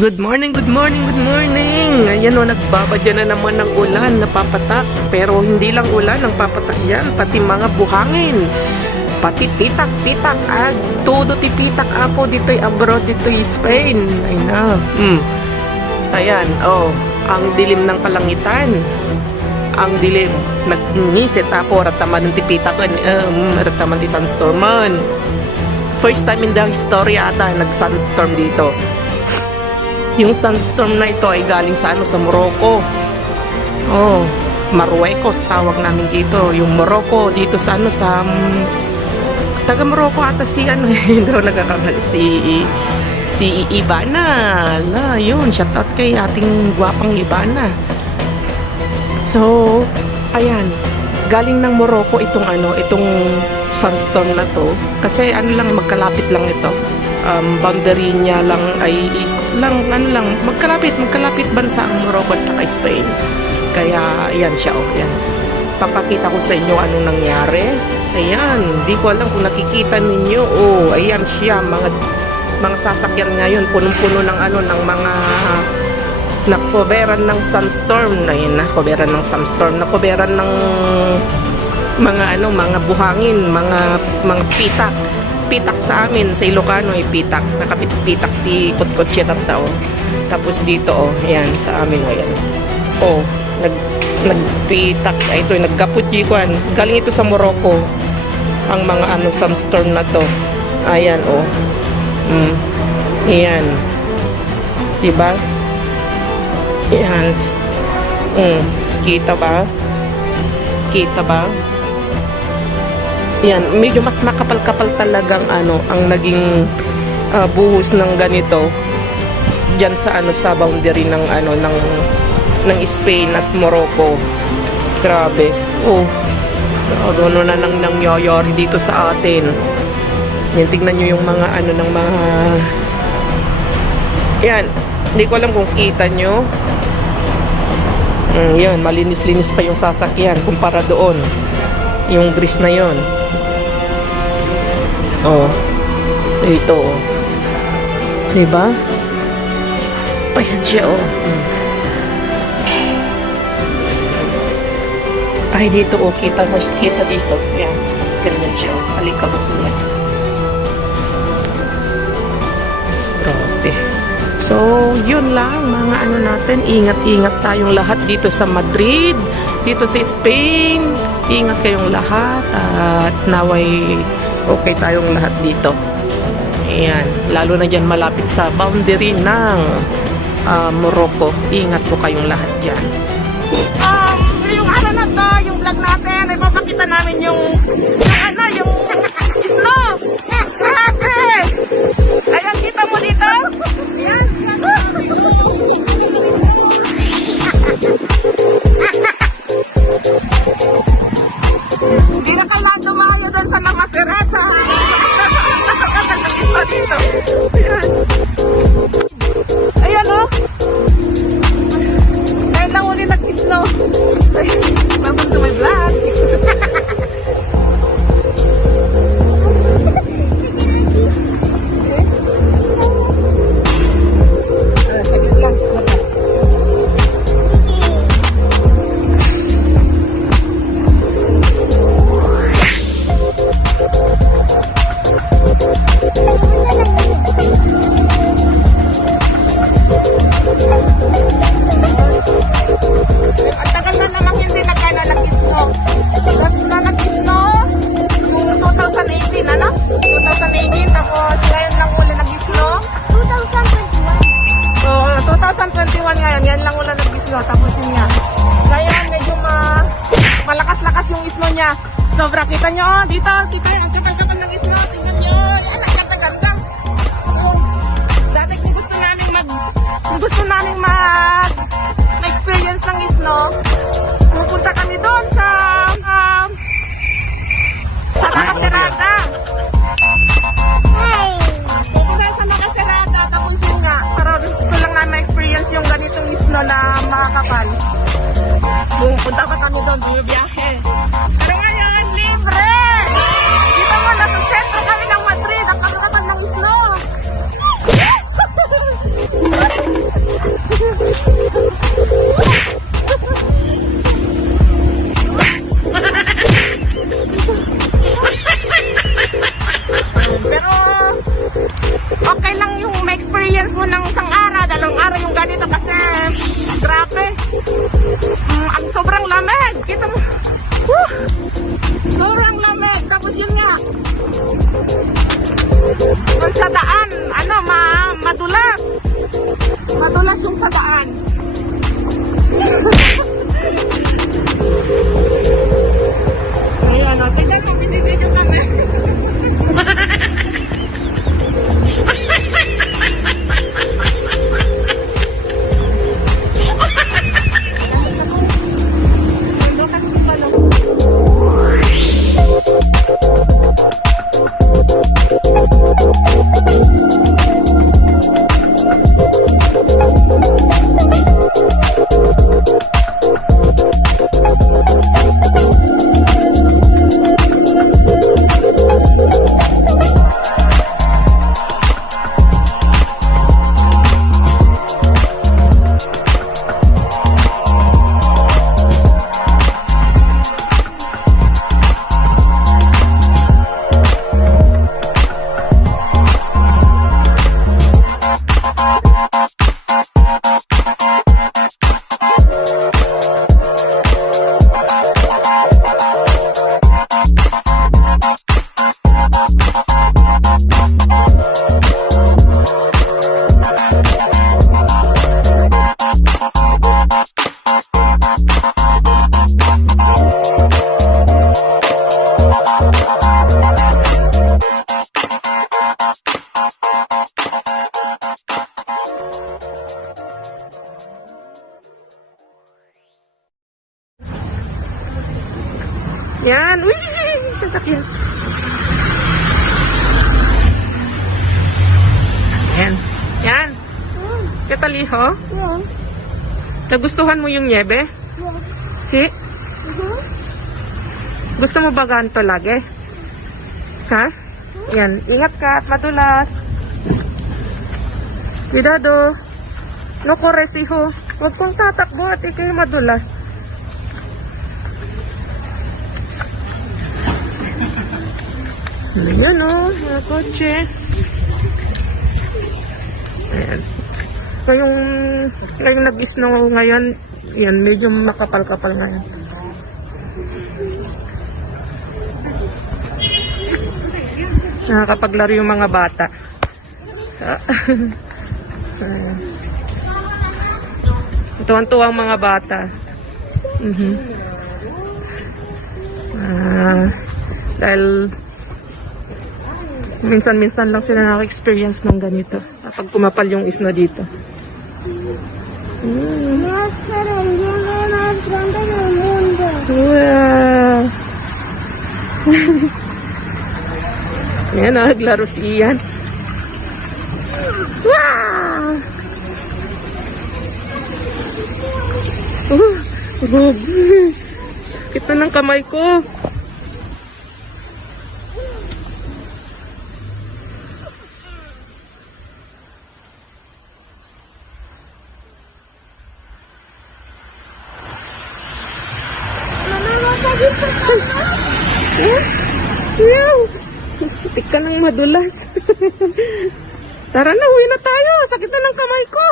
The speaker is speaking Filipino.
Good morning, good morning, good morning. Ayan o, nagbabadya na naman ng ulan, napapatak. Pero hindi lang ulan ang papatak yan, pati mga buhangin. Pati pitak-pitak. Todo ti pitak apo dito'y abroad, dito'y Spain. Ay na. Ayan, ang dilim ng kalangitan. Ang dilim. Nag-ngisit apo, rataman ng tipitakan. Rataman ti sunstorman. First time in the history ata, nag-sunstorm dito. Yung sunstorm na ito ay galing sa Morocco. Marruecos tawag namin dito. Yung Morocco dito sa taga Morocco ata si hindi ako nagkakamali, si Ivana. Yun, shout out kay ating gwapang Ivana. So, ayan, galing ng Morocco itong sunstorm na to. Kasi magkalapit lang ito. Boundary niya lang ay magkalapit bansa ang Morocco at saka Spain. Kaya ayan siya, ayan. Papakita ko sa inyo anong nangyari. Ayan, di ko alam kung nakikita ninyo. Ayan siya, mga sasakyan ngayon punong-puno ng mga nakoberan ng sunstorm. Ayun, nakoberan ng sunstorm, nakoberan ng mga buhangin, mga pitak sa amin sa Ilocano ay pitak, nakapit-pitak ti kot-kotse tao. Tapos dito ayan sa amin ayan. Nagpitak ito, nagkaput yikuan. Galing ito sa Morocco ang mga sunstorm na to. Ayan ayan. Diba? Ayan. Kita ba? Yan, medyo mas makapal-kapal talagang ang naging buhos ng ganito diyan sa boundary ng Spain at Morocco. Grabe. Ano na nang nangyayari dito sa atin. Yan, tignan nyo yung mga ng mga yan, hindi ko alam kung kita nyo. Yan, malinis-linis pa yung sasakyan kumpara doon. Yung grease na yon. Ito diba? Ayan siya ay dito kita dito. Ayan, ganyan siya alikabok niya. Grabe. So yun lang mga natin, ingat-ingat tayong lahat dito sa Madrid, dito sa Spain. Ingat kayong lahat at naway okay tayong lahat dito. Ayan, lalo na dyan malapit sa boundary ng Morocco. Ingat po kayong lahat dyan. Yung na to, yung vlog natin, ay mapakita namin yung snow. Grabe! Ayan, kita mo dito? Ayan, hindi na kailangan dumayo doon sa La Macerata. Dito. Ayan ngayon lang ulit nag-snow. Welcome to my vlog. Tapos yun nga. Ngayon, medyo malakas-lakas yung snow niya. Sobra. Kita nyo, dito. Kita yun. Ang ganda-ganda ng snow. Tingnan nyo. Yan, ang ganda-ganda. Dati kung gusto namin ma-experience ng snow, pupunta kami doon sa Nakaserata. Pupunta sa Nakaserata. Tapos yun nga. Pero gusto lang na ma-experience yung ganitong snow na makakapal. Pupunta pa kami doon, biyahe. Pero ngayon, libre! Dito mo, nasa sentro kami ng Madrid. Ang kakapal ng snow. mo ng isang araw, 2 araw yung ganito kasi grabe. Ang sobrang lamig. Kita mo. Sobrang lamig. Tapos yun nga. Yung sa daan, madulas. Madulas yung sa daan. Ayan, tignan mo, binibidyo kami. Yan. Uy! Sasakyan. Yan. Yan. Kataliho? Yeah. Nagustuhan mo yung niebe? Yeah. Si? Gusto mo ba ganito lagi? Ha? Yan. Ingat ka at madulas. Cuidado. No corres, hijo. Huwag kong tatakbo at ikay madulas. Ayan o, mga kotse. Ayan. Ngayong nag-snow ngayon, yan, medyo makapal-kapal ngayon. Nakakapaglaro yung mga bata. Ayan. Tuwang-tuwang mga bata. Dahil minsan-minsan lang sila nakaka-experience ng ganito kapag kumapal yung snow dito. Más grande, más grande del mundo. Wow! Ayan, naglaro si Ian. Wow! Grabe! Sakit na ng kamay ko. Wow! Tik ka ng madulas. Tara na, uwi na tayo. Sakit na ng kamay ko.